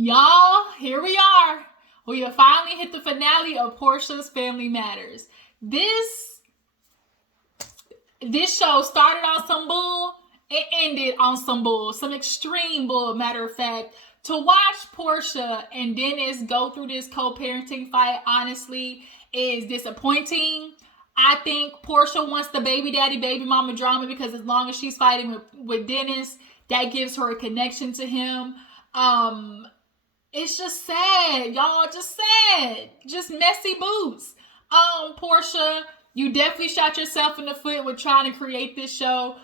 Y'all, here we are. We have finally hit the finale of Porsha's Family Matters. This show started on some bull. It ended on some bull. Some extreme bull, matter of fact. To watch Porsha and Dennis go through this co-parenting fight, honestly, is disappointing. I think Porsha wants the baby daddy, baby mama drama because as long as she's fighting with Dennis, that gives her a connection to him. It's just sad, y'all. Just sad. Just messy boots. Porsha, you definitely shot yourself in the foot with trying to create this show.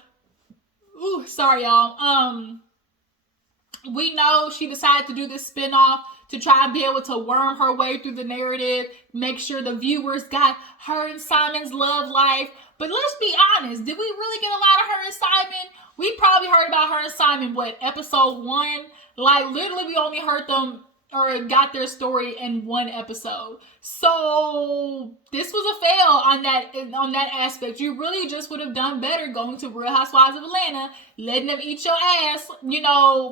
Ooh, sorry, y'all. We know she decided to do this spinoff to try and be able to worm her way through the narrative, make sure the viewers got her and Simon's love life. But let's be honest, did we really get a lot of her and Simon? We probably heard about her and Simon, episode 1? Like, literally, we only heard them or got their story in one episode. So this was a fail on that aspect. You really just would have done better going to Real Housewives of Atlanta, letting them eat your ass,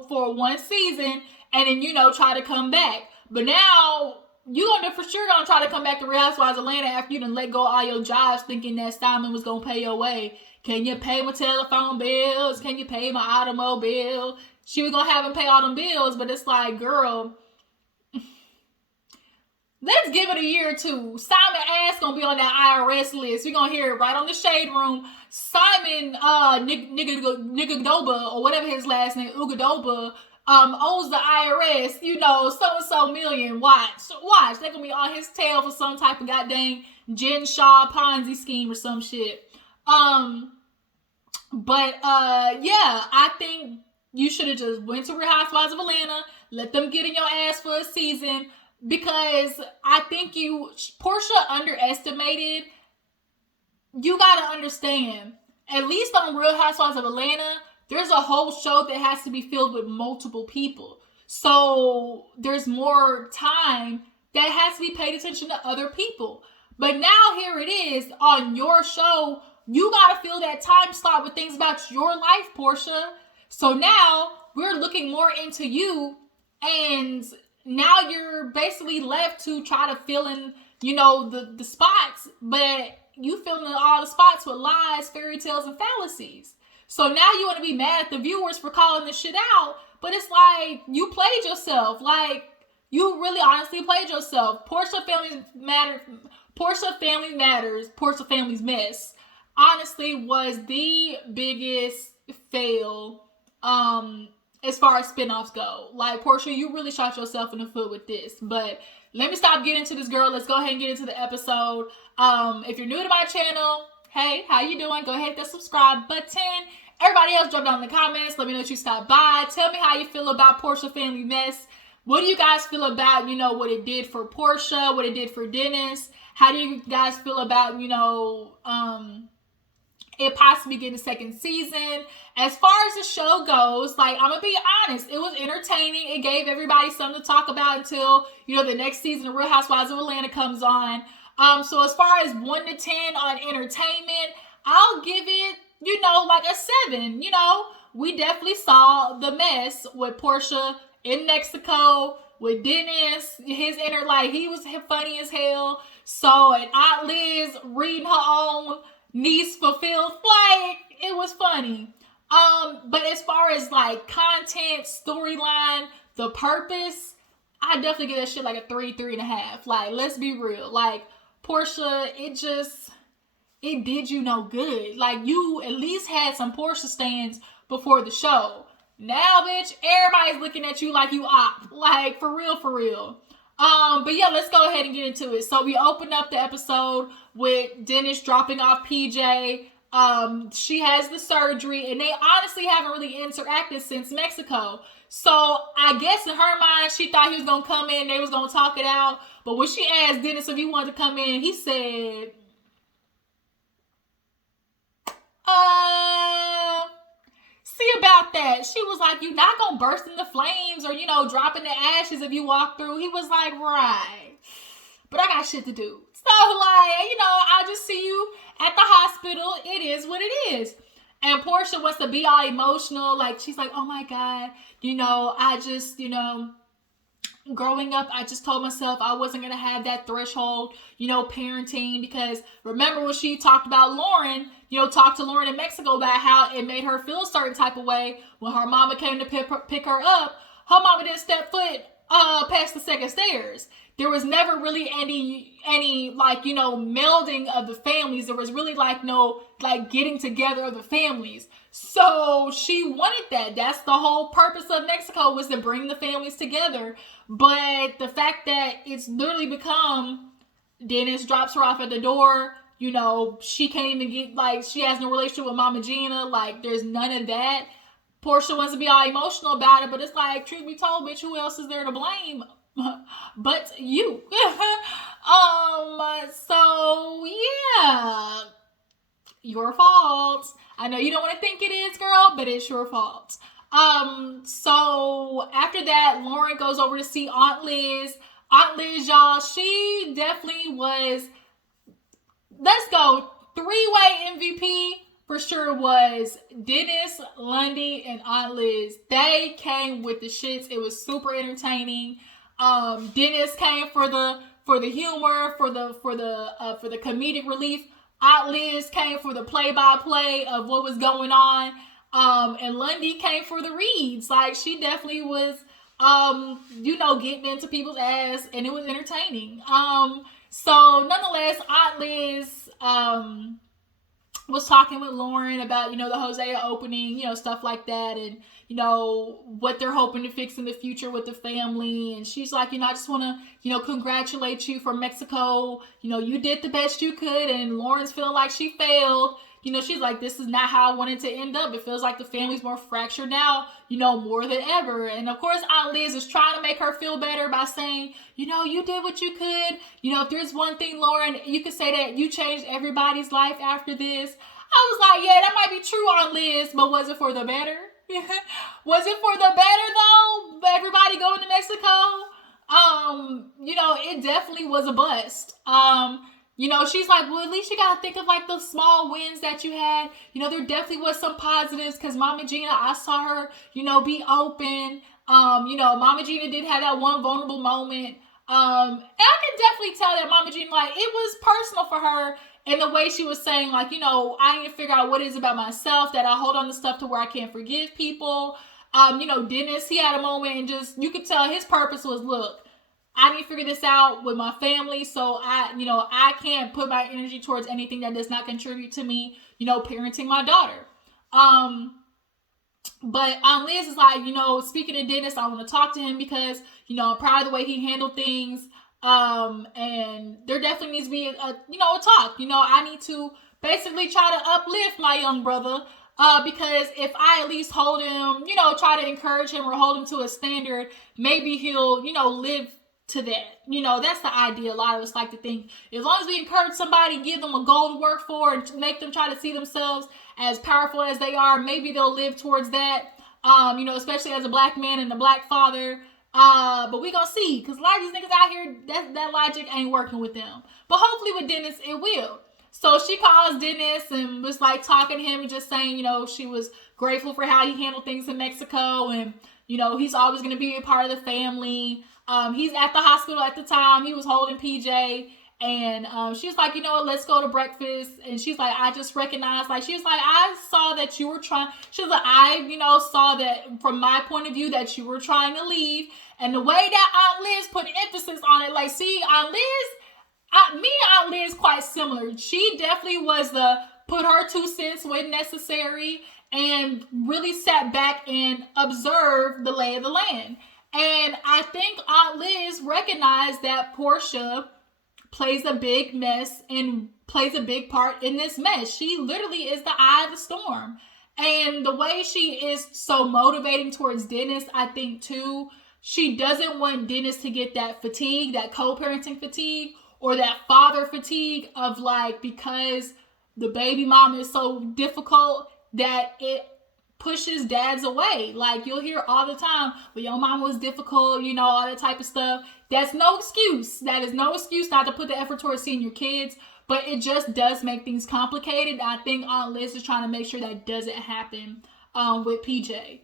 for one season, and then, try to come back. But now you for sure gonna try to come back to Real Housewives of Atlanta after you done let go of all your jobs thinking that Simon was gonna pay your way. Can you pay my telephone bills? Can you pay my automobile? She was gonna have him pay all them bills, but it's like, girl, let's give it a year or two. Simon ass gonna be on that IRS list. We're gonna hear it right on the Shade Room. Simon Nigadoba, or whatever his last name, Ugadoba, owes the IRS, so-and-so million. Watch. They're gonna be on his tail for some type of goddamn Jen Shaw Ponzi scheme or some shit. I think you should have just went to Real Housewives of Atlanta, let them get in your ass for a season, because I think Porsha underestimated. You gotta understand, at least on Real Housewives of Atlanta, there's a whole show that has to be filled with multiple people. So there's more time that has to be paid attention to other people. But now here it is on your show. You gotta fill that time slot with things about your life, Porsha. So now we're looking more into you, and now you're basically left to try to fill in, the spots, but you fill in all the spots with lies, fairy tales, and fallacies. So now you want to be mad at the viewers for calling this shit out, but it's like, you played yourself. Like, you really honestly played yourself. Porsha Family Matters, Porsha Family's Mess, honestly was the biggest fail as far as spinoffs go. Like, Porsha, you really shot yourself in the foot with this. But let me stop getting into this, girl. Let's go ahead and get into the episode. If you're new to my channel, hey, how you doing? Go ahead and hit the subscribe button. Everybody else, drop down in the comments. Let me know that you stopped by. Tell me how you feel about Porsha Family Mess. What do you guys feel about, what it did for Porsha, what it did for Dennis? How do you guys feel about, it possibly getting a second season? As far as the show goes, like, I'm gonna be honest, it was entertaining. It gave everybody something to talk about until, the next season of Real Housewives of Atlanta comes on. So as far as 1 to 10 on entertainment, I'll give it, like a 7. We definitely saw the mess with Porsha in Mexico, with Dennis, his inner, like, he was funny as hell. So, and Aunt Liz reading her own niece fulfilled, like, it was funny. But as far as like content, storyline, the purpose, I definitely give that shit like a 3.5. Like, let's be real. Like, Porsha, it did you no good. Like, you at least had some Porsha stands before the show. Now, bitch, everybody's looking at you like you op. Like, for real. But yeah, let's go ahead and get into it. So we opened up the episode with Dennis dropping off PJ. She has the surgery, and they honestly haven't really interacted since Mexico. So I guess in her mind, she thought he was gonna come in, they was gonna talk it out. But when she asked Dennis if he wanted to come in, he said, see about that. She was like, you're not gonna burst into flames or, drop in the ashes if you walk through. He was like, right. But I got shit to do. So, like, I'll just see you at the hospital. It is what it is. And Porsha wants to be all emotional. Like, she's like, oh my God, I just, growing up, I just told myself I wasn't going to have that threshold, parenting, because remember when she talked about Lauren, talked to Lauren in Mexico about how it made her feel a certain type of way when her mama came to pick her up. Her mama didn't step foot past the second stairs. There was never really any melding of the families. There was really no getting together of the families. So she wanted that. That's the whole purpose of Mexico, was to bring the families together. But the fact that it's literally become Dennis drops her off at the door, she can't even get, she has no relationship with Mama Gina. There's none of that. Porsha wants to be all emotional about it, but it's truth be told, bitch, who else is there to blame but you? So yeah, your fault. I know you don't want to think it is, girl, but it's your fault. So after that, Lauren goes over to see Aunt Liz. Aunt Liz, y'all, she definitely was, let's go, 3-way MVP for sure was Dennis, Lundy, and Aunt Liz. They came with the shits. It was super entertaining. Dennis came for the humor, for the comedic relief. Aunt Liz came for the play-by-play of what was going on. And Lundy came for the reads. She definitely was, getting into people's ass, and it was entertaining. So nonetheless, Aunt Liz, was talking with Lauren about, the Hosea opening, stuff like that, and, what they're hoping to fix in the future with the family. And she's like, I just want to, congratulate you for Mexico. You did the best you could. And Lauren's feeling like she failed. She's like, this is not how I wanted to end up. It feels like the family's more fractured now, more than ever. And of course, Aunt Liz is trying to make her feel better by saying, you did what you could. If there's one thing, Lauren, you could say that you changed everybody's life after this. I was like, yeah, that might be true, Aunt Liz, but was it for the better? Was it for the better, though? Everybody going to Mexico? It definitely was a bust. She's like, well, at least you got to think of the small wins that you had. There definitely was some positives because Mama Gina, I saw her, be open. Mama Gina did have that one vulnerable moment. And I can definitely tell that Mama Gina, it was personal for her in the way she was saying, I need to figure out what it is about myself that I hold on to stuff to where I can't forgive people. Dennis, he had a moment and just, you could tell his purpose was, look, I need to figure this out with my family, so I can't put my energy towards anything that does not contribute to me, parenting my daughter. But Aunt Liz is like, speaking of Dennis, I want to talk to him because, I'm proud of the way he handled things. And there definitely needs to be a talk. I need to basically try to uplift my young brother. Because if I at least hold him, try to encourage him or hold him to a standard, maybe he'll, live to that. That's the idea. A lot of us like to think, as long as we encourage somebody, give them a goal to work for, and make them try to see themselves as powerful as they are, maybe they'll live towards that. Especially as a black man and a black father. But we gonna see, because a lot of these niggas out here, that logic ain't working with them. But hopefully with Dennis, it will. So she calls Dennis and was talking to him and just saying, she was grateful for how he handled things in Mexico, and he's always gonna be a part of the family. He's at the hospital at the time. He was holding PJ, and she's like, let's go to breakfast. And she's like, I just recognized, she was like, I saw that you were trying. She was like, I, saw that from my point of view that you were trying to leave. And the way that Aunt Liz put emphasis on it, see, Aunt Liz, me and Aunt Liz quite similar. She definitely was the put her 2 cents when necessary and really sat back and observed the lay of the land. And I think Aunt Liz recognized that Porsha plays a big mess and plays a big part in this mess. She literally is the eye of the storm. And the way she is so motivating towards Dennis, I think too, she doesn't want Dennis to get that fatigue, that co-parenting fatigue, or that father fatigue of because the baby mama is so difficult that it pushes dads away. You'll hear all the time, well, your mama was difficult, all that type of stuff. That's no excuse. That is no excuse not to put the effort towards seeing your kids, but it just does make things complicated. I think Aunt Liz is trying to make sure that doesn't happen with PJ.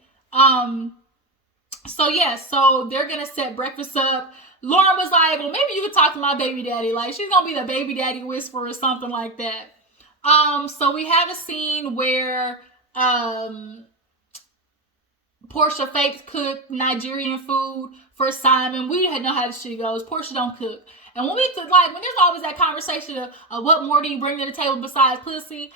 So they're gonna set breakfast up. Lauren was like, well, maybe you could talk to my baby daddy. Like, she's gonna be the baby daddy whisperer or something like that. So we have a scene where Porsha fakes cook Nigerian food for Simon. We know how this shit goes. Porsha don't cook. And when when there's always that conversation of what more do you bring to the table besides pussy,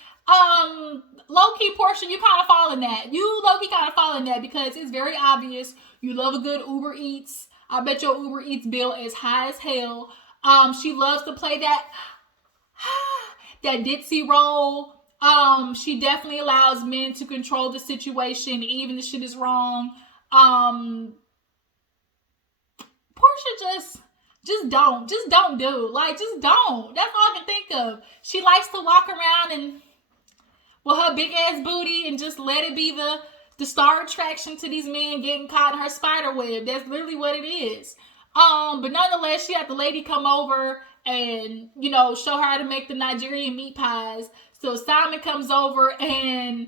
low-key Porsha, you kind of fall in that. You low-key kind of fall in that because it's very obvious you love a good Uber Eats. I bet your Uber Eats bill is high as hell. She loves to play that ditzy role. She definitely allows men to control the situation, even if shit is wrong. Porsha just don't do. Like, just don't. That's all I can think of. She likes to walk around and with her big ass booty and just let it be the star attraction to these men getting caught in her spider web. That's literally what it is. But nonetheless, she had the lady come over and, show her how to make the Nigerian meat pies. So Simon comes over and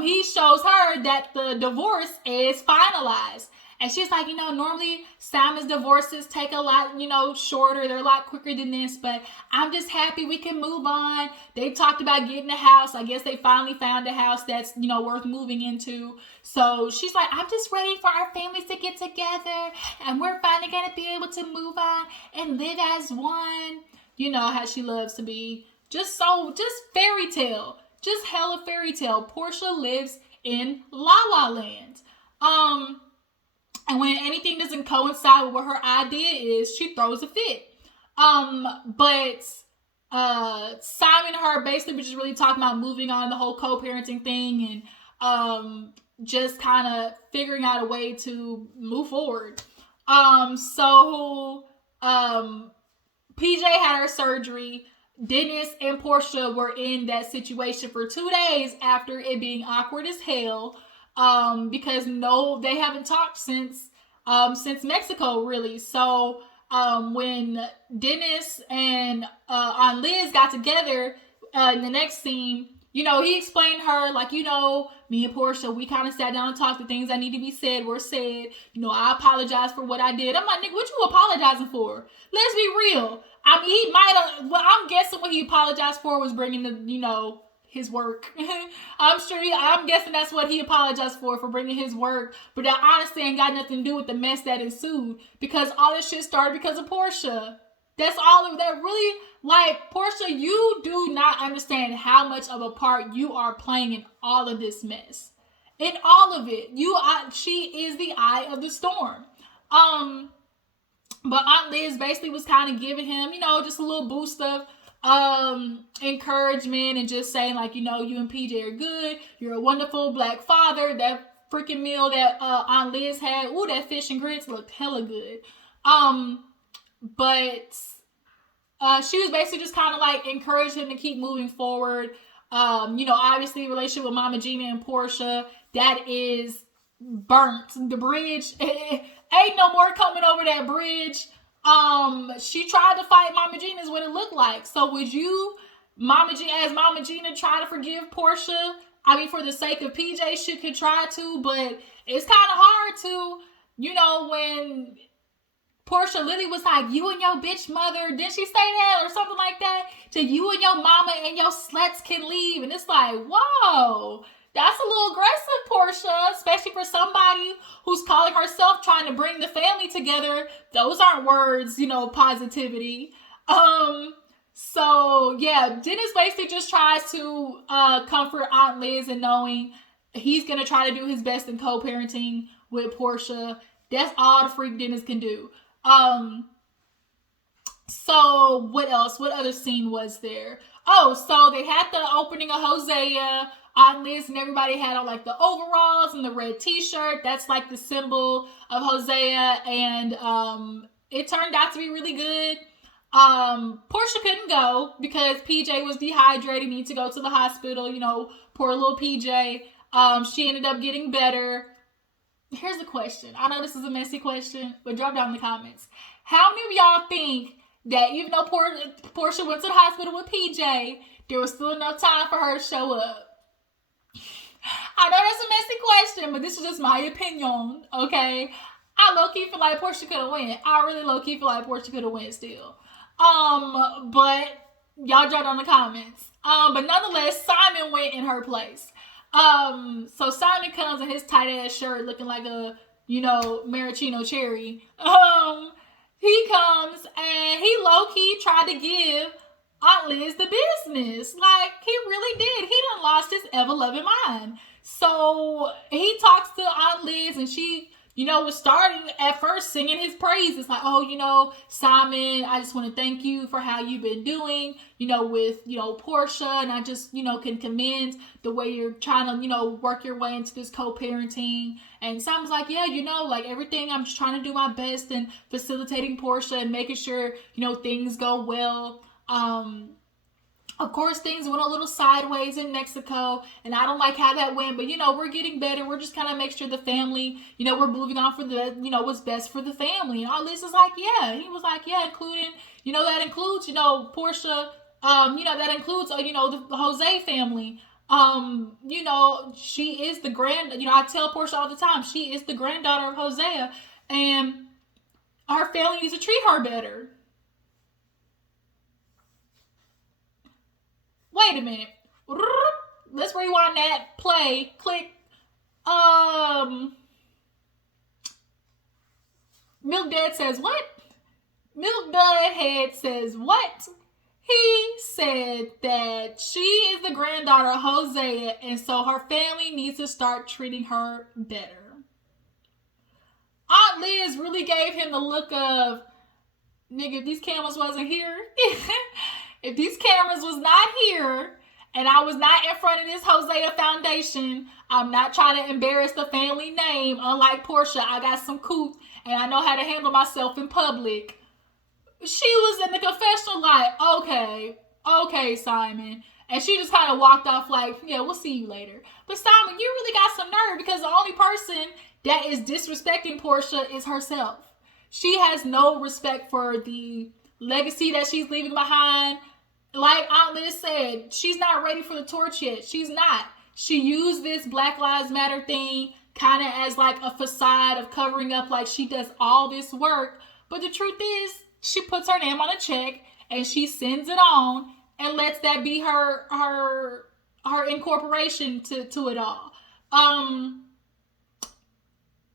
he shows her that the divorce is finalized. And she's like, normally Simon's divorces take a lot, shorter. They're a lot quicker than this, but I'm just happy we can move on. They talked about getting a house. I guess they finally found a house that's, worth moving into. So she's like, I'm just ready for our families to get together and we're finally going to be able to move on and live as one. You know how she loves to be. Just fairy tale. Just hella fairy tale. Porsha lives in La La Land. And when anything doesn't coincide with what her idea is, she throws a fit. But Simon and her basically were just really talking about moving on, the whole co-parenting thing, and just kind of figuring out a way to move forward. So PJ had her surgery. Dennis and Porsha were in that situation for 2 days after it being awkward as hell. Because they haven't talked since Mexico, really. So when Dennis and Aunt Liz got together in the next scene, he explained her, like, me and Porsha, we kind of sat down and talked. The things that need to be said were said. I apologize for what I did. I'm like, nigga, what you apologizing for? Let's be real. I mean, he might have, well, I'm guessing what he apologized for was bringing the, his work. I'm guessing that's what he apologized for bringing his work. But that honestly ain't got nothing to do with the mess that ensued, because all this shit started because of Porsha. That's all of that. Really, like, Porsha, you do not understand how much of a part you are playing in all of this mess. In all of it. She is the eye of the storm. But Aunt Liz basically was kind of giving him, just a little boost of encouragement and just saying, like, you and PJ are good. You're a wonderful black father. That freaking meal that Aunt Liz had, ooh, that fish and grits looked hella good. But she was basically just kind of like encouraging him to keep moving forward. Obviously relationship with Mama Gina and Porsha, that is burnt. The bridge, ain't no more coming over that bridge. She tried to fight Mama Gina is what it looked like. So would you, Mama Gina, try to forgive Porsha? I mean, for the sake of PJ, she could try to, but it's kind of hard to, when Porsha literally was like, you and your bitch mother, didn't she say that or something like that? To you and your mama and your sluts can leave. And it's like, whoa, that's a little aggressive, Porsha, especially for somebody who's calling herself trying to bring the family together. Those aren't words, positivity. So yeah, Dennis basically just tries to comfort Aunt Liz and knowing he's going to try to do his best in co-parenting with Porsha. That's all the freak Dennis can do. So what else? What other scene was there? Oh, so they had the opening of Hosea. Aunt Liz and everybody had on like the overalls and the red t-shirt. That's like the symbol of Hosea. And it turned out to be really good. Porsha couldn't go because PJ was dehydrated, needed to go to the hospital, poor little PJ. She ended up getting better. Here's a question. I know this is a messy question, but drop down in the comments. How many of y'all think that even though Porsha went to the hospital with PJ, there was still enough time for her to show up? I know that's a messy question, but this is just my opinion, okay? I low-key feel like Porsha could have won. I really low-key feel like Porsha could have won still. But y'all jot on the comments. But nonetheless, Simon went in her place. So Simon comes in his tight ass shirt looking like a, maraschino cherry. He comes and he low-key tried to give Aunt Liz the business. Like, he really did. He done lost his ever-loving mind. So he talks to Aunt Liz and she, was starting at first singing his praises. Like, Simon, I just want to thank you for how you've been doing, with, Porsha. And I just, can commend the way you're trying to, work your way into this co-parenting. And Simon's like, yeah, like everything, I'm just trying to do my best and facilitating Porsha and making sure, things go well. Of course, things went a little sideways in Mexico, and I don't like how that went, but, we're getting better. We're just kind of make sure the family, we're moving on for the, what's best for the family. And all this is like, yeah. He was like, yeah, including, that includes, Porsha, that includes, the Jose family. She is the I tell Porsha all the time, she is the granddaughter of Hosea, and our family needs to treat her better. Wait a minute. Let's rewind that. Play. Click. Milk Dad says what? Milk Dad Head says what? He said that she is the granddaughter of Hosea, and so her family needs to start treating her better. Aunt Liz really gave him the look of, nigga, if these cameras wasn't here, if these cameras was not here, and I was not in front of this Hosea Foundation, I'm not trying to embarrass the family name. Unlike Porsha, I got some couth, and I know how to handle myself in public. She was in the confessional like, okay, Simon. And she just kind of walked off like, yeah, we'll see you later. But Simon, you really got some nerve, because the only person that is disrespecting Porsha is herself. She has no respect for the legacy that she's leaving behind. Like Aunt Liz said, she's not ready for the torch yet. She's not. She used this Black Lives Matter thing kind of as like a facade of covering up like she does all this work. But the truth is, she puts her name on a check and she sends it on and lets that be her incorporation to it all.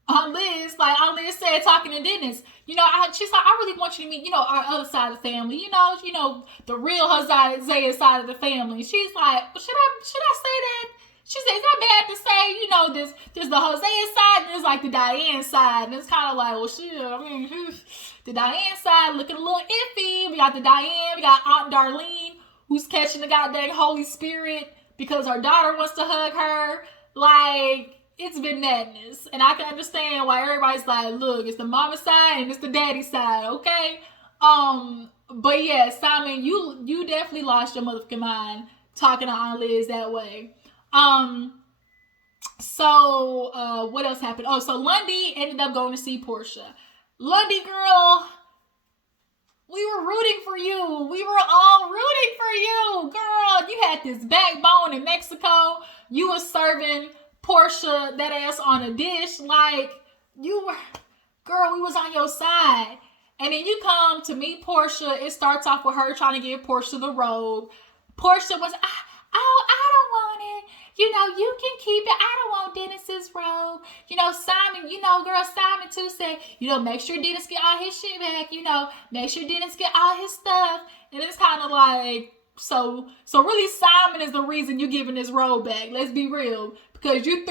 Aunt Liz said, talking to Dennis, she's like, I really want you to meet, our other side of the family, the real Hosea side of the family. She's like, should I say that? She said, is that bad to say, there's the Hosea side and there's like the Diane side. And it's kind of like, well, shit, the Diane side looking a little iffy. We got the Diane, we got Aunt Darlene, who's catching the goddamn Holy Spirit because her daughter wants to hug her. Like, it's been madness. And I can understand why everybody's like, look, it's the mama side and it's the daddy side, okay? But yeah, Simon, you definitely lost your motherfucking mind talking to Aunt Liz that way. So what else happened? Oh, so Lundy ended up going to see Porsha. Lundy girl, we were rooting for you. We were all rooting for you. Girl, you had this backbone in Mexico. You were serving Porsha that ass on a dish. Like, you were, girl, we was on your side. And then you come to meet Porsha. It starts off with her trying to give Porsha the robe. Porsha was, I don't want it. You can keep it. I don't want Dennis's robe. Simon, girl, Simon too said, make sure Dennis get all his shit back. Make sure Dennis get all his stuff. And it's kind of like, so really Simon is the reason you giving this robe back. Let's be real. Because you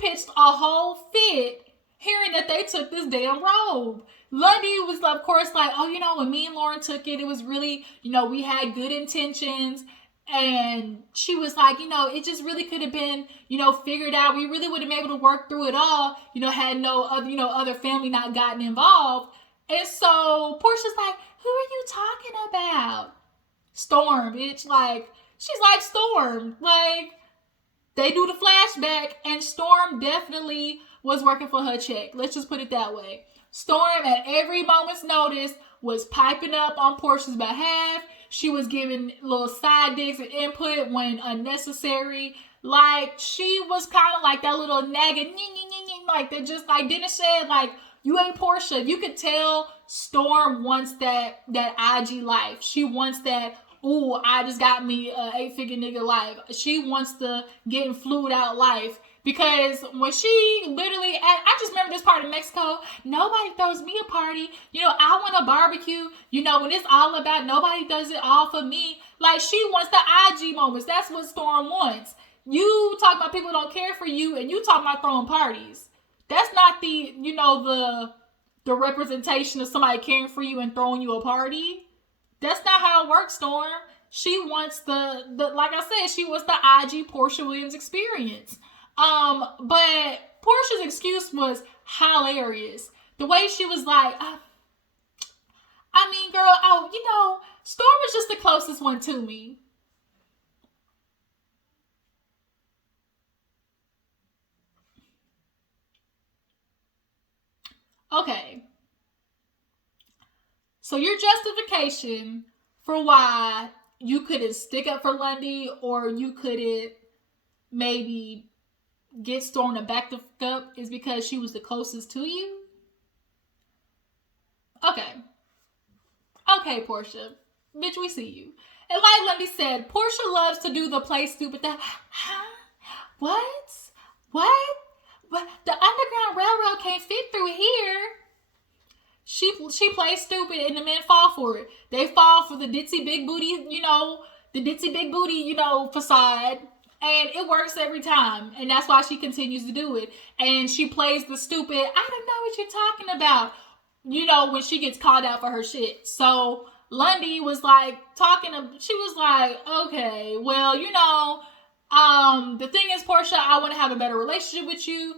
pitched a whole fit hearing that they took this damn robe. Lundy was, of course, like, when me and Lauren took it, it was really, we had good intentions. And she was like, it just really could have been, figured out. We really would have been able to work through it all, had no other, other family not gotten involved. And so Portia's like, who are you talking about? Storm, bitch. Like, she's like Storm. Like, they do the flashback, and Storm definitely was working for her check. Let's just put it that way. Storm, at every moment's notice, was piping up on Portia's behalf. She was giving little side digs and input when unnecessary. Like, she was kind of like that little nagging, like, that just, like, Dennis said, like, you ain't Porsha. You could tell Storm wants that IG life. She wants that, ooh, I just got me a 8-figure nigga life. She wants the getting flued out life. Because when she literally, I just remember this part in Mexico, nobody throws me a party. I want a barbecue. When it's all about nobody does it all for me. Like, she wants the IG moments. That's what Storm wants. You talk about people don't care for you, and you talk about throwing parties. That's not the representation of somebody caring for you and throwing you a party. That's not how it works, Storm. She wants the like I said, she wants the IG Porsha Williams experience. But Porsha's excuse was hilarious. The way she was like, I mean, girl, Storm was just the closest one to me. Okay. So your justification for why you couldn't stick up for Lundy, or you couldn't maybe get Storm to back the fuck up, is because she was the closest to you? Okay. Okay, Porsha. Bitch, we see you. And like Lundy said, Porsha loves to do the play stupid that, huh? What? But the Underground Railroad can't fit through here. She plays stupid and the men fall for it. They fall for the ditzy big booty, facade. And it works every time. And that's why she continues to do it. And she plays the stupid, I don't know what you're talking about, when she gets called out for her shit. So Lundy was like she was like, okay, well, the thing is, Porsha, I want to have a better relationship with you.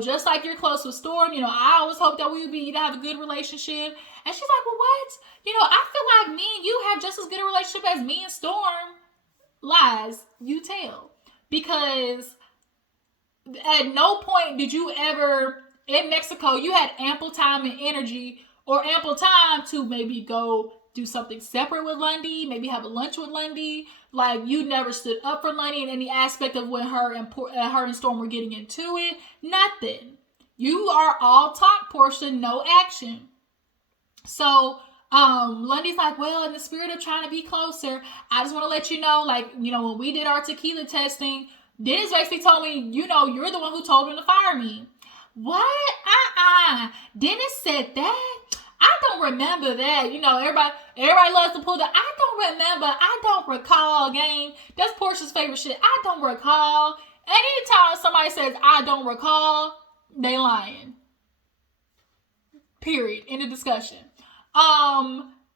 Just like you're close with Storm, I always hope that we would be to have a good relationship. And she's like, well, what? I feel like me and you have just as good a relationship as me and Storm. Lies, you tell. Because at no point did you ever, in Mexico, you had ample time and energy, or ample time to maybe go do something separate with Lundy, maybe have a lunch with Lundy. Like, you never stood up for Lundy in any aspect of when her and Storm were getting into it. Nothing. You are all talk, Porsha, no action. So Lundy's like, well, in the spirit of trying to be closer, I just want to let you know, like, when we did our tequila testing, Dennis basically told me, you're the one who told him to fire me. What? Dennis said that? I don't remember that. Everybody loves to pull the I don't remember, I don't recall game. That's Porsha's favorite shit. I don't recall. Anytime somebody says I don't recall, they lying. Period. End of discussion.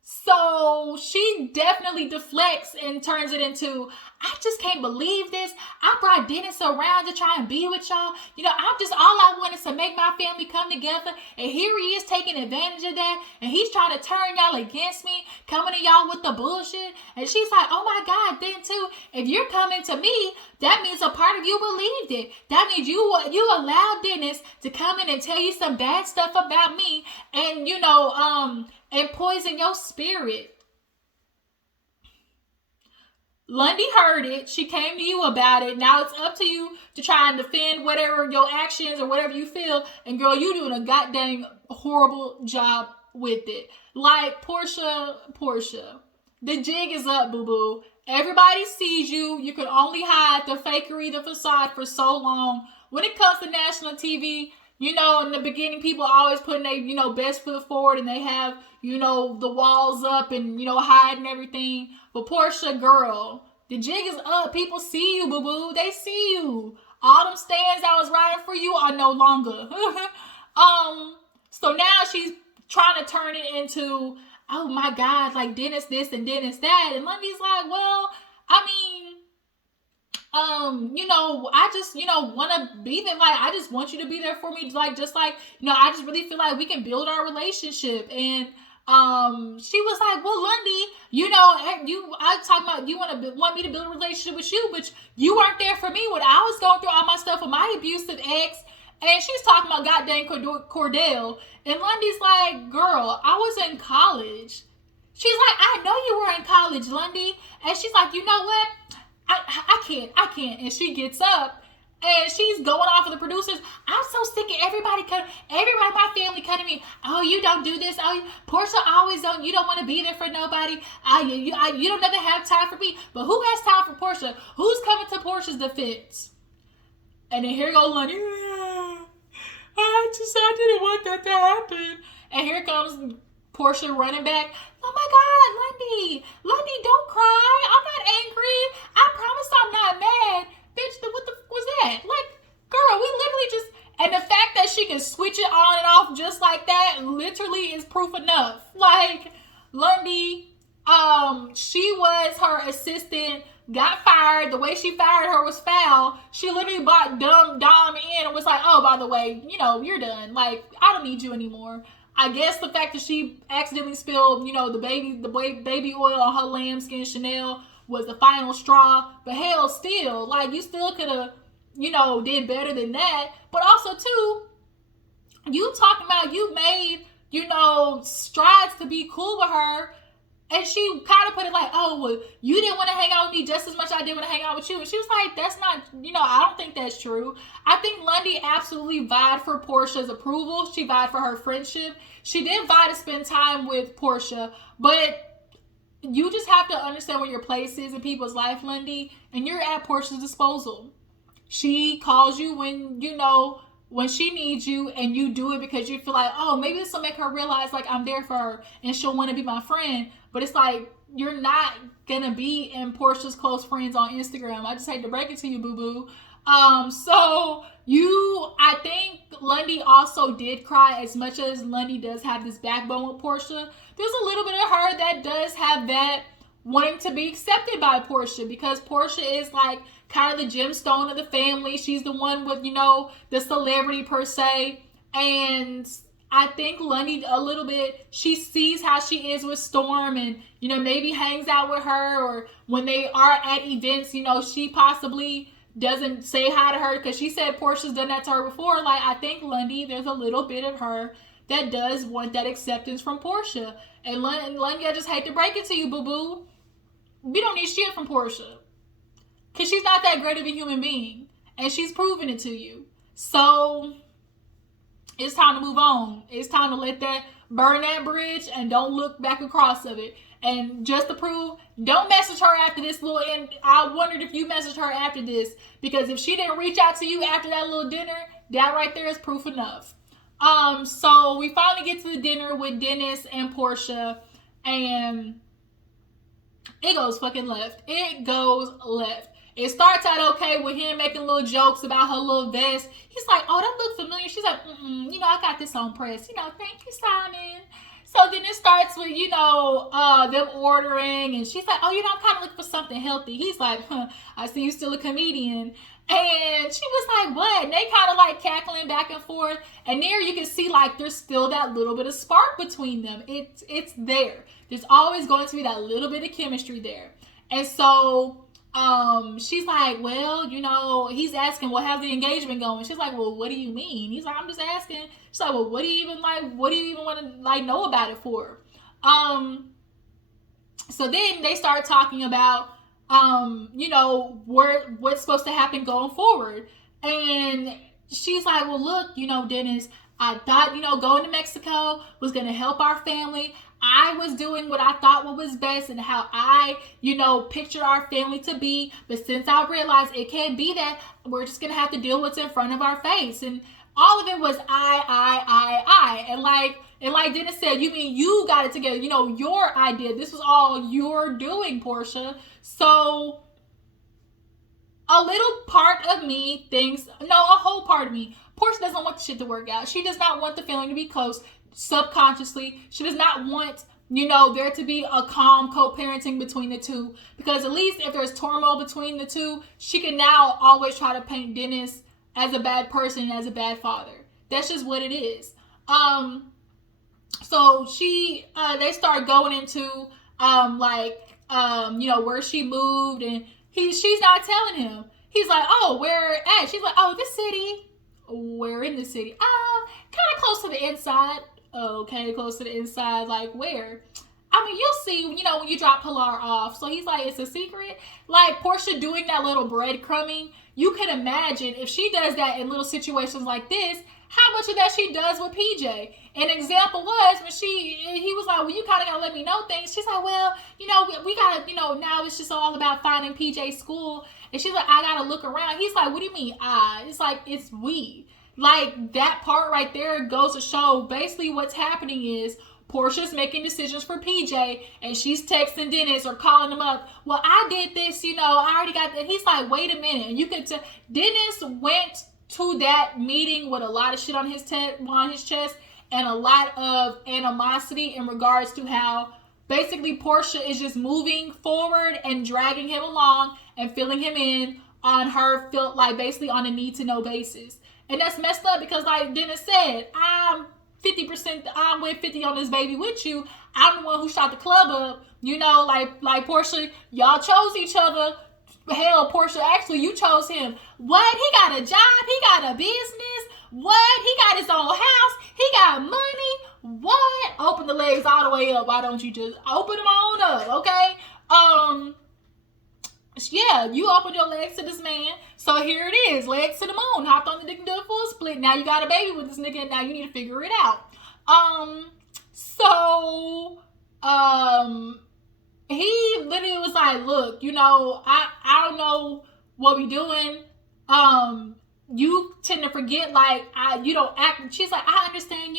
So she definitely deflects and turns it into, I just can't believe this. I brought Dennis around to try and be with y'all. All I want is to make my family come together. And here he is taking advantage of that. And he's trying to turn y'all against me, coming to y'all with the bullshit. And she's like, oh my God, then too, if you're coming to me, that means a part of you believed it. That means you allowed Dennis to come in and tell you some bad stuff about me. And, and poison your spirit. Lundy heard it. She came to you about it. Now it's up to you to try and defend whatever your actions or whatever you feel. And girl, you doing a goddamn horrible job with it. Like, Porsha, the jig is up, boo-boo. Everybody sees you. You can only hide the fakery, the facade for so long. When it comes to national TV, in the beginning, people always putting their, best foot forward, and they have, the walls up and, hiding everything. But Porsha, girl, the jig is up. People see you, boo-boo. They see you. All them stands I was riding for you are no longer. So now she's trying to turn it into, oh my God, like Dennis this and Dennis that. And Lundy's like, well, I mean, I just, want to be there. Like, I just want you to be there for me. Like, just like, I just really feel like we can build our relationship. And, she was like, well, Lundy, I talking about, you want me to build a relationship with you, but you weren't there for me when I was going through all my stuff with my abusive ex. And she's talking about goddamn Cordell. And Lundy's like, girl, I was in college. She's like, I know you were in college, Lundy. And she's like, you know what? I can't. And she gets up and she's going off of the producers. I'm so sick of everybody, my family cutting me. Oh, you don't do this. Oh, Porsha always don't. You don't want to be there for nobody. You don't never have time for me. But who has time for Porsha? Who's coming to Porsha's defense? And then here goes Lundy. I didn't want that to happen. And here comes Porsha running back. Oh my God, Lundy, don't cry. I'm not angry. I promise I'm not mad. Bitch, what the fuck was that? Like, girl, we literally just... And the fact that she can switch it on and off just like that literally is proof enough. Like, Lundy, she was her assistant, got fired. The way she fired her was foul. She literally bought Dom in and was like, oh, by the way, you're done. Like, I don't need you anymore. I guess the fact that she accidentally spilled, the baby oil on her lambskin Chanel was the final straw. But hell, still, like, you still could have, did better than that. But also, too, you talking about you made, strides to be cool with her. And she kind of put it like, oh, well, you didn't want to hang out with me just as much as I did want to hang out with you. And she was like, that's not, I don't think that's true. I think Lundy absolutely vied for Porsha's approval. She vied for her friendship. She did vie to spend time with Porsha. But you just have to understand where your place is in people's life, Lundy. And you're at Porsha's disposal. She calls you when she needs you, and you do it because you feel like, oh, maybe this will make her realize, like, I'm there for her and she'll want to be my friend. But it's like, you're not going to be in Porsha's close friends on Instagram. I just hate to break it to you, boo-boo. So I think Lundy also did cry. As much as Lundy does have this backbone with Porsha, there's a little bit of her that does have that wanting to be accepted by Porsha, because Porsha is like kind of the gemstone of the family. She's the one with, the celebrity per se. And I think Lundy a little bit, she sees how she is with Storm and, maybe hangs out with her, or when they are at events, she possibly doesn't say hi to her because she said Porsha's done that to her before. Like, I think Lundy, there's a little bit of her that does want that acceptance from Porsha. And Lundy, I just hate to break it to you, boo-boo. We don't need shit from Porsha. Because she's not that great of a human being. And she's proven it to you. So it's time to move on. It's time to burn that bridge and don't look back across of it. And just to prove, don't message her after this and I wondered if you messaged her after this, because if she didn't reach out to you after that little dinner, that right there is proof enough. So we finally get to the dinner with Dennis and Porsha, and it goes fucking left. It goes left. It starts out okay with him making little jokes about her little vest. He's like, oh, that looks familiar. She's like, I got this on press. Thank you, Simon. So then it starts with, them ordering. And she's like, oh, I'm kind of looking for something healthy. He's like, I see you still a comedian. And she was like, what? And they kind of like cackling back and forth. And there you can see like there's still that little bit of spark between them. It's there. There's always going to be that little bit of chemistry there. And so she's like, well, he's asking, well, how's the engagement going? She's like, well, what do you mean? He's like, I'm just asking. She's like, well, what do you even want to know about it for? So then they start talking about what's supposed to happen going forward. And she's like, well, look, Dennis, I thought, going to Mexico was going to help our family. I was doing what I thought was best and how I, pictured our family to be. But since I realized it can't be that, we're just going to have to deal with what's in front of our face. And all of it was I. And like Dennis said, you mean you got it together. Your idea. This was all your doing, Porsha. So a little part of me thinks, a whole part of me, Porsha doesn't want the shit to work out. She does not want the family to be close. Subconsciously, she does not want there to be a calm co-parenting between the two, because at least if there's turmoil between the two, she can now always try to paint Dennis as a bad person and as a bad father. That's just what it is. So they start going into where she moved, and she's not telling him. He's like, oh, where at? She's like, oh, this city. Where in the city? Kind of close to the inside. Okay, close to the inside. Like, where? I mean, you'll see, when you drop Pilar off. So he's like, it's a secret. Like, Porsha doing that little breadcrumbing, you can imagine if she does that in little situations like this, how much of that she does with PJ. An example was when he was like, well, you kind of got to let me know things. She's like, well, we got to, now it's just all about finding PJ's school. And she's like, I got to look around. He's like, what do you mean I? It's like, it's we. Like, that part right there goes to show basically what's happening is Porsha's making decisions for PJ, and she's texting Dennis or calling him up. Well, I did this, I already got that. He's like, wait a minute. And you could tell Dennis went to that meeting with a lot of shit on his chest and a lot of animosity in regards to how basically Porsha is just moving forward and dragging him along and filling him in on her, like basically on a need to know basis. And that's messed up because, like Dennis said, I'm 50%, I went 50 on this baby with you. I'm the one who shot the club up. Like Porsha, y'all chose each other. Hell, Porsha, actually, you chose him. What? He got a job. He got a business. What? He got his own house. He got money. What? Open the legs all the way up. Why don't you just open them on up, okay? Yeah, you opened your legs to this man. So here it is. Legs to the moon. Hopped on the dick and did a full split. Now you got a baby with this nigga, and now you need to figure it out. He literally was like, look, I don't know what we doing. You tend to forget, like, you don't act. She's like, I understand,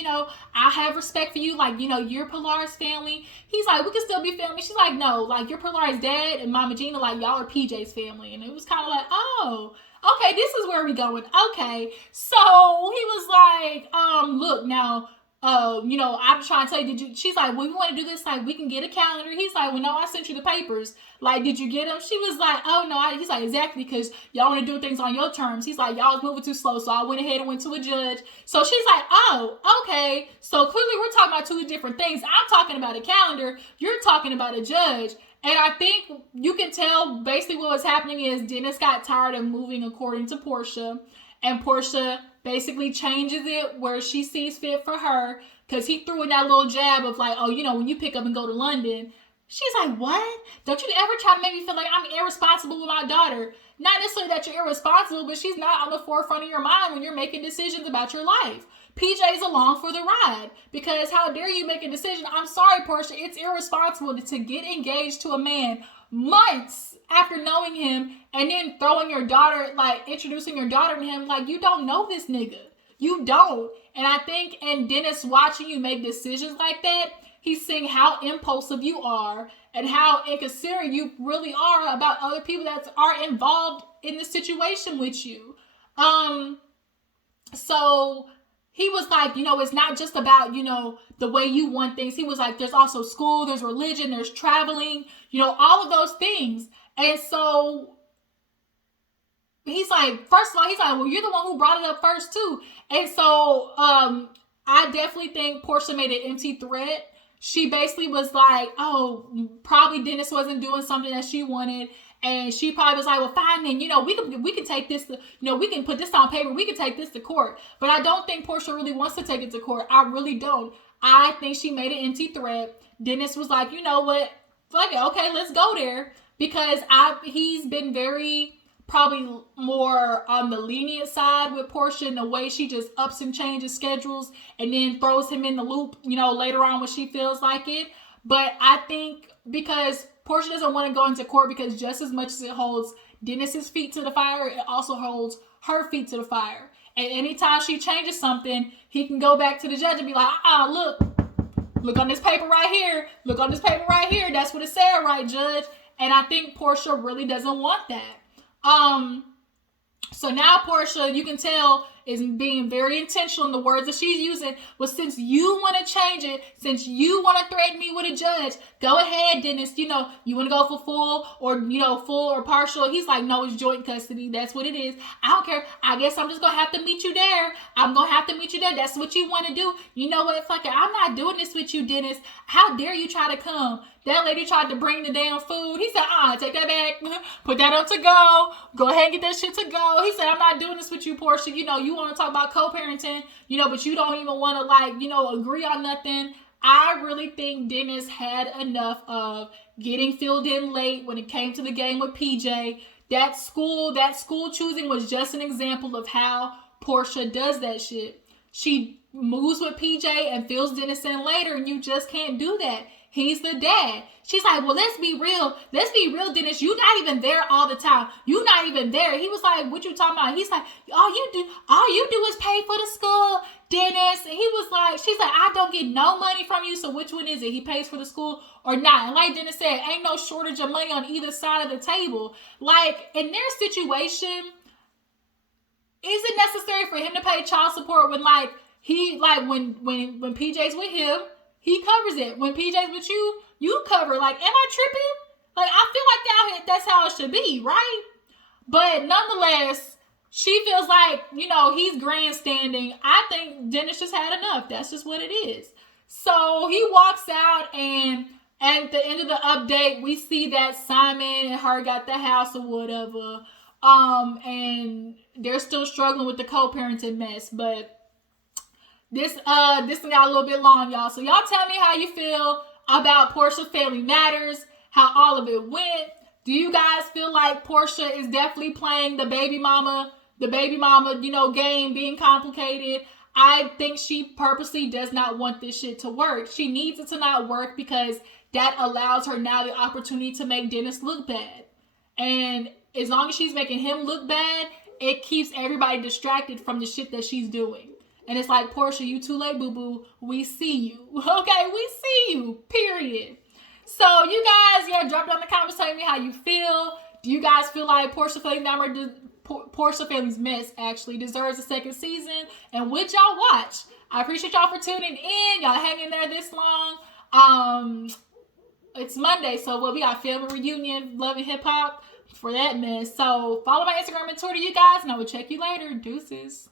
I have respect for you. Like, you're Pilar's family. He's like, we can still be family. She's like, no, like, you're Pilar's dad and Mama Gina, like, y'all are PJ's family. And it was kind of like, oh, okay, this is where we going. Okay. So he was like, look, now, I'm trying to tell you, she's like, well, you want to do this? Like, we can get a calendar. He's like, well, no, I sent you the papers. Like, did you get them? She was like, oh, no. He's like, exactly, because y'all want to do things on your terms. He's like, y'all was moving too slow, so I went ahead and went to a judge. So she's like, oh, okay. So clearly we're talking about two different things. I'm talking about a calendar. You're talking about a judge. And I think you can tell basically what was happening is Dennis got tired of moving according to Porsha. And Porsha basically changes it where she sees fit for her, because he threw in that little jab of like, oh, when you pick up and go to London. She's like, what? Don't you ever try to make me feel like I'm irresponsible with my daughter? Not necessarily that you're irresponsible, but she's not on the forefront of your mind when you're making decisions about your life. PJ's along for the ride, because how dare you make a decision? I'm sorry, Porsha, it's irresponsible to get engaged to a man months after knowing him and then throwing your daughter, like introducing your daughter to him, like you don't know this nigga. You don't. And I think in Dennis watching you make decisions like that, he's seeing how impulsive you are and how inconsiderate you really are about other people that are involved in the situation with you. So he was like, it's not just about, the way you want things. He was like, there's also school, there's religion, there's traveling, all of those things. And so he's like, first of all, he's like, well, you're the one who brought it up first too. And so I definitely think Porsha made an empty threat. She basically was like, oh, probably Dennis wasn't doing something that she wanted. And she probably was like, well, fine, then, we can take this, we can put this on paper. We can take this to court. But I don't think Porsha really wants to take it to court. I really don't. I think she made an empty threat. Dennis was like, you know what? Fuck it. Okay, let's go there. Because he's been very probably more on the lenient side with Porsha in the way she just ups and changes schedules and then throws him in the loop, later on when she feels like it. But I think because Porsha doesn't want to go into court, because just as much as it holds Dennis's feet to the fire, it also holds her feet to the fire. And anytime she changes something, he can go back to the judge and be like, look on this paper right here. Look on this paper right here. That's what it said, right, judge? And I think Porsha really doesn't want that. So now Porsha, you can tell, is being very intentional in the words that she's using. Well, since you want to change it, since you want to threaten me with a judge, go ahead, Dennis. You want to go for full or partial. He's like, no, it's joint custody. That's what it is. I don't care. I guess I'm just going to have to meet you there. I'm going to have to meet you there. That's what you want to do. You know what? Fuck it. I'm not doing this with you, Dennis. How dare you try to come? That lady tried to bring the damn food. He said, take that back. Put that up to go. Go ahead and get that shit to go. He said, I'm not doing this with you, Porsha. You want to talk about co-parenting, but you don't even want to agree on nothing. I really think Dennis had enough of getting filled in late when it came to the game with PJ. That school choosing was just an example of how Porsha does that shit. She moves with PJ and fills Dennis in later, and you just can't do that. He's the dad. She's like, well, let's be real. Let's be real, Dennis. You not even there all the time. You not even there. He was like, what you talking about? He's like, all you do is pay for the school, Dennis. And he was like, she's like, I don't get no money from you. So which one is it? He pays for the school or not? And like Dennis said, ain't no shortage of money on either side of the table. Like in their situation, is it necessary for him to pay child support when like when PJ's with him? He covers it. When PJ's with you, you cover. Like, am I tripping? Like, I feel like that's how it should be, right? But nonetheless, she feels like, he's grandstanding. I think Dennis just had enough. That's just what it is. So he walks out, and at the end of the update, we see that Simon and her got the house or whatever. And they're still struggling with the co-parenting mess, but this one got a little bit long, y'all. So y'all tell me how you feel about Porsha Family Matters, how all of it went. Do you guys feel like Porsha is definitely playing the baby mama, game, being complicated? I think she purposely does not want this shit to work. She needs it to not work because that allows her now the opportunity to make Dennis look bad. And as long as she's making him look bad, it keeps everybody distracted from the shit that she's doing. And it's like, Porsha, you too late, boo-boo. We see you. Okay, we see you. Period. So you guys, drop down in the comments telling me how you feel. Do you guys feel like Porsha Family's mess actually deserves a second season? And would y'all watch? I appreciate y'all for tuning in. Y'all hanging there this long. It's Monday, so we got family reunion, Love and Hip Hop for that mess. So follow my Instagram and Twitter, you guys, and I will check you later. Deuces.